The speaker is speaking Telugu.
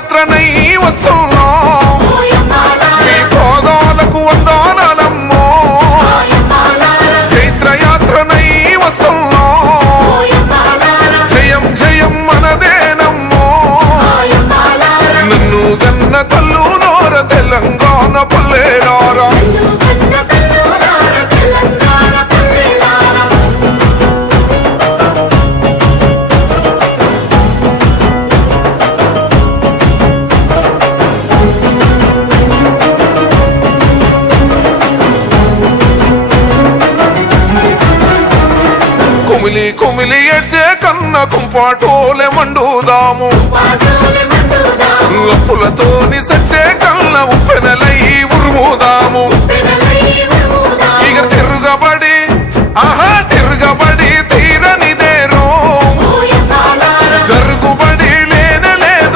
చైత్రయాత్రనై వస్తున్నాం నీ పాదాలకు వందనాలమ్మో చైత్రయాత్రనై వస్తున్నాం జయం జయం మనదేనమ్మో నన్ను గన్న తల్లులోర తెలంగాణ పల్లెలారా కుమిలి కుమిలి ఏడ్చే కన్న కుంపాటోలే మండుదాము